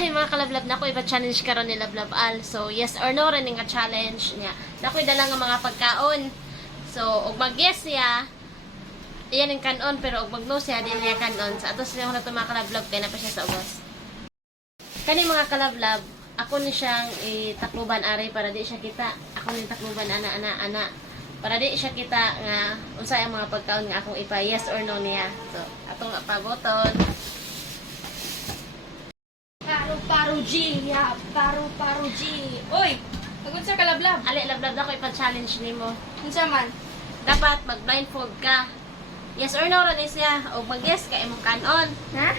Ay, mga kalablab na ako, iba challenge karon ni Lablab Al. So, yes or no rin nga challenge niya. Nako'y dala nga mga pagkaon. So, og mag-yes siya, iyan yung kanon, pero og mag-no siya, din niya kanon. Sa ato siya na ito mga kalablab, kaya na pa siya sa ubos. Kani mga kalablab, ako ni siyang itakluban ari para di siya kita. Ako ni takluban ana. Para di siya kita nga unsay ang mga pagkaon nga akong ipa yes or no niya. So, atong paboton. Paru G, ya, paru G. Oy, agad sa kalablab. Ali, Lablab na ko ipa-challenge nimo. Unsa man? Dapat mag-blindfold ka. Yes or no rin siya. O mag-yes ka, imong kanon. Ha?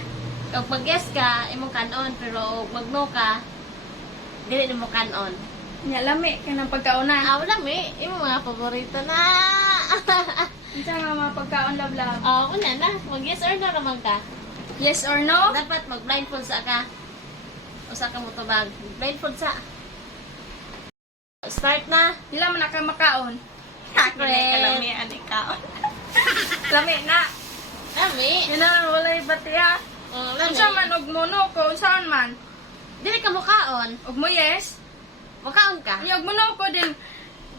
O mag-yes ka, imong kanon. Pero mag-no ka, dili mo kanon. Nya lami ka ng pagkauna. Wala mi. Imong mga paborito na. Unsa nga mga pagkaon lablab? Una na. Mag-yes or no naman ka. Yes or no? Dapat mag-blindfold sa ka. Usa ka mo tubag. Blindfold sa. Start na. Dila man na ka makaon. Lami. ani kaon. Lami na. Lami. Yun na walay batiya. Lami. Unsa man og mono ko unsaon man? Dili ka mukaon. Og mo yes? Mukaon ka. Nya og mono ko din.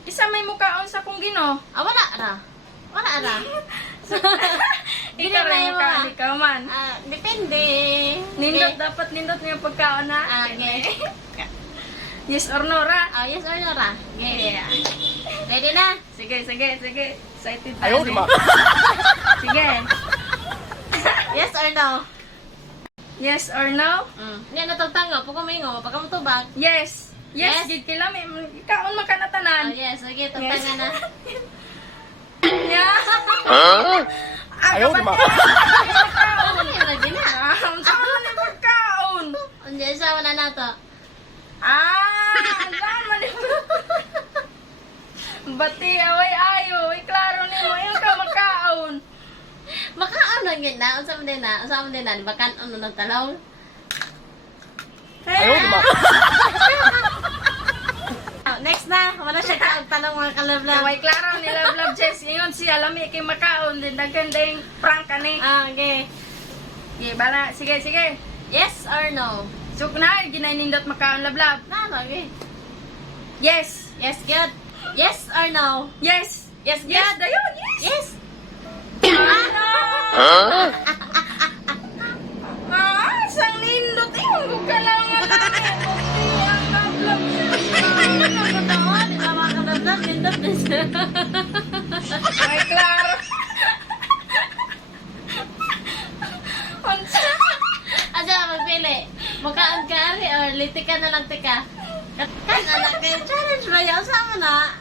Isa may mukaon sa kung Ginoo. Wala ra. Wala ra. Ikaw rin mukaon ikaw man. Depende. Nindot dapat nindot nga pagkaon na. Okay. Yes or no ra? Yes or no ra? Yeah. Ready na? Sige. Excited na. Ayaw, di ba? Sige. Yes or no? Yes or no? Hindi na tagtango. Pag kumingo, pag kamutubag. Yes. Yes. Yes, gid kila may kaon makanatanan. Yes. Sige, tagtangan na. Yeah. Ayaw, di ba? Ano yung lagi na? Saan man yung pagkaon? Andiyan siya, wala na to. Saan man yung... Bati, away ayo. Klaro ni mo, yung ka makaon. Makaon lang yun na. Unsa mo din na? Di ba kan ano ng talaw? Ayaw, di ba? Next na. Wala siya kaog talong mga kalablab. Away klaro ni Love Jess. Ingon siya, lami kay makaon. Din dagandang prank ka ni. Okay. Okay, bala. Sige. Yes or no? Suk na, ginainindot makaon lablab. Okay. Yes. Yes, good. Yes or no? Yes. Yes, good. Yes, dayon. Yes. Yes. Sang nindot. Ingon ko ka lang nga Ay, klaro. Unsa? Asa magpili? Makaon ka ari or litika na lang tika? Kan anak kay challenge ba yaw sama na?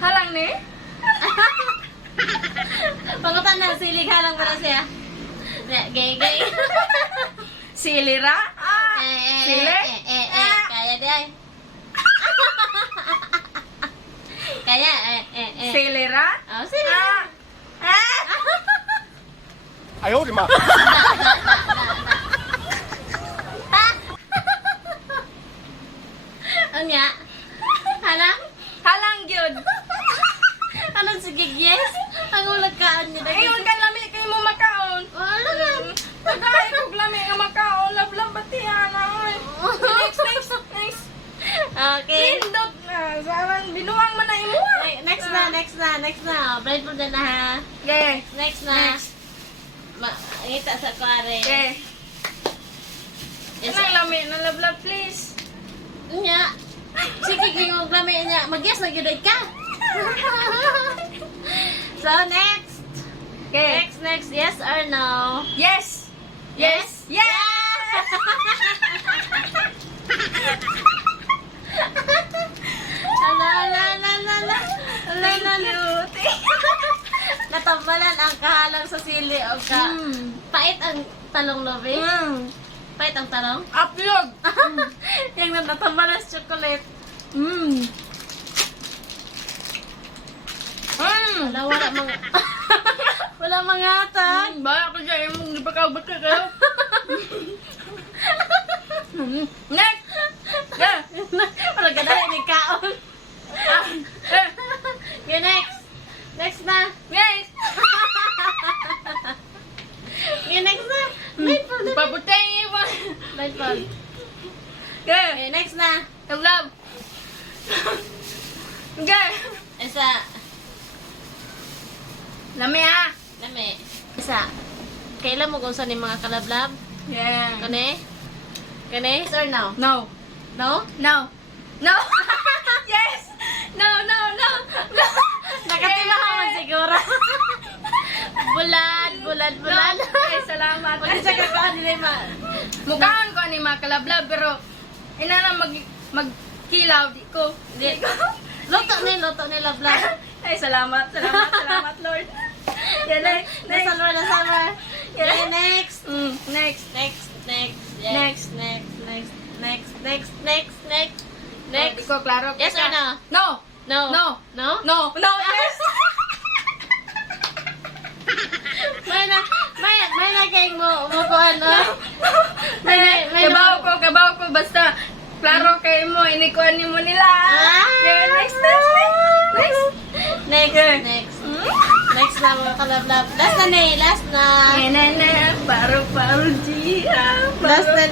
Halang ni? Pangutan na silig halang para siya. Gay. Silira? Sili? Kaya di ay. Kaya Silira? Sili. Ayaw, di ba? Anya? Halang? Halang gyud. Halang sige yes? Ang ulagkaan niya. Ayun kan lami kay mo makaon. Wala nga. Pagkain ko lami nga makaon, lablab batihan ay. Next. Okay. Nindot na. Sarang binuang man na imo. Next na. Blindfold na ha. Okay. Next na. Ngita sa kware. Okay. Yes. Anong lami na lablab please? Nya. Sige, gingog lami niya. Mag-yes na gyud ka. So, next. Okay. Next. Yes or no? Yes. Yes. Ala. Natambalan ang kahalang sa sili o ka. Pait ang talong lobe. Pait ang talong. Upload. Yung natambalan sa chocolate. Wala mga... Wala mga ata. Ba ako dyan yung di ba kaubot ka kayo? Next. Yeah. Wala ka dahil may kaon. Okay, next na. Yes. Okay, next na. Blindfold. Babutay mo. Blindfold. Okay. Okay, next na. Kalablab. Okay. Isa. Lami ah. Lami. Isa. Kailan mo kung saan yung mga kalablab? Yeah. Kani? Kani? Yes or no? No. No? No. No. Yes. No, no, no. No. Nakatima ka man siguro. Bulad, bulad, bulad. Okay, salamat. Pag isa ka kaan nila ma. Mukhaan ko ni mga kalablab pero ina na magkilaw di ko. Di ko. Luto ni lablab. Ay, salamat, salamat, salamat, Lord. Yeah, next. Nasa Lord na summer. Yeah. Okay, next. Next. Next, next, yes. Next. next, next, next, next, next, next, Di next. ko klaro. Yes or no? No. No. No. No? No. No. Yes. May na kayong mo ko ano? May Kabaw ko, basta klaro kayo mo, inikuan mo nila. Ah! Yeah, next. Next. Next na mga kalablab. Last na. Na, paro, Gia. Last na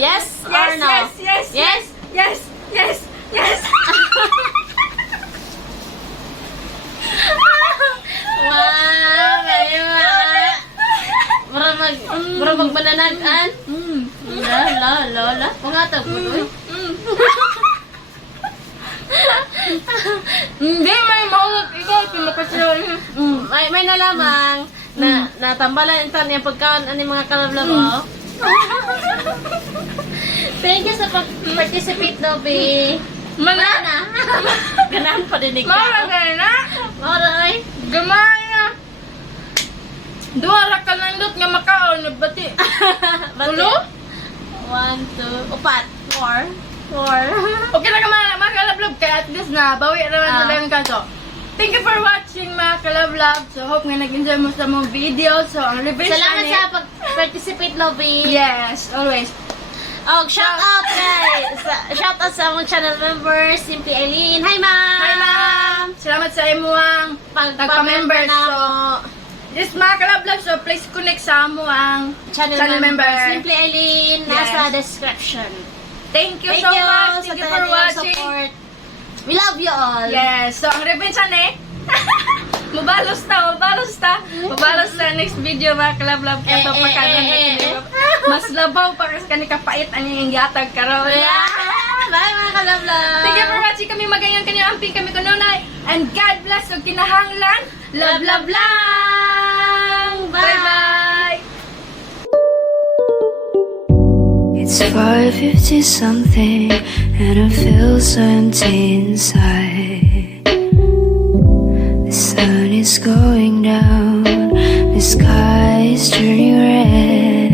Yes or no? Yes. Wow, kayo Mura magbananan. La. Pangatag mo doy. Hindi, may mahulog. Ikaw, pinakasyaw. May nalamang na natambalan ito niya pagkaon ani mga kalablab. Oh. Thank you sa participate Dobby. Mana? Ganahan pa dinig ka. Mara kayo na? Maray. Gamay na. Duha ra ka lang dot nga makaon na bati. Ulo? 1, 2, 4. Okay na ka mga kalablab kaya at least na bawi naman sa lang kaso. Thank you for watching mga kalablab. So hope nga nag-enjoy mo sa mong video. So ang revision Salamat sa pag-participate Lobby. Yes, always. Oh, shout out guys. Shout out sa among channel members, Simply Aileen. Hi ma'am. Hi ma'am. Salamat sa imuang Pagpa-member na mo. Yes, mga kalablab, so please connect sa amuang Channel member. member. Simply Aileen. Yes. Nasa description. Thank you so much. Thank you for watching. Support. We love you all. Yes, so ang revenge Mabalos ta next video mga kalablab kaya to pagkanan mas labaw pa kasi kani kapait ang yung yatag karon. Yeah. Bye mga kalablab. Thank you for watching kami magayon kanyo amping kami kununay and God bless ug kinahanglan love lang. Bye. It's 5:50 something and I feel so empty inside. The sun is going down, the sky is turning red.